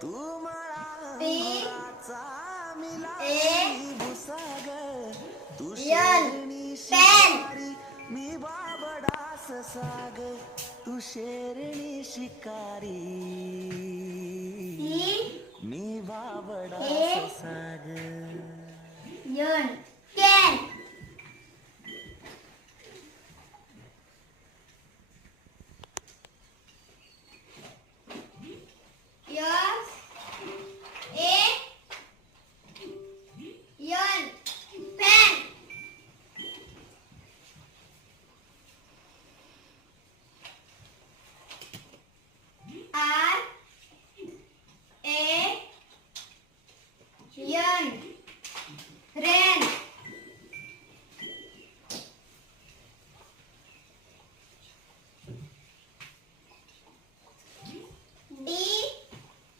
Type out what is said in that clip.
P A N pen मी बाबडास साग तू शेरणी शिकारी सी मी ए बाबडास साग N can yes A N pen R A N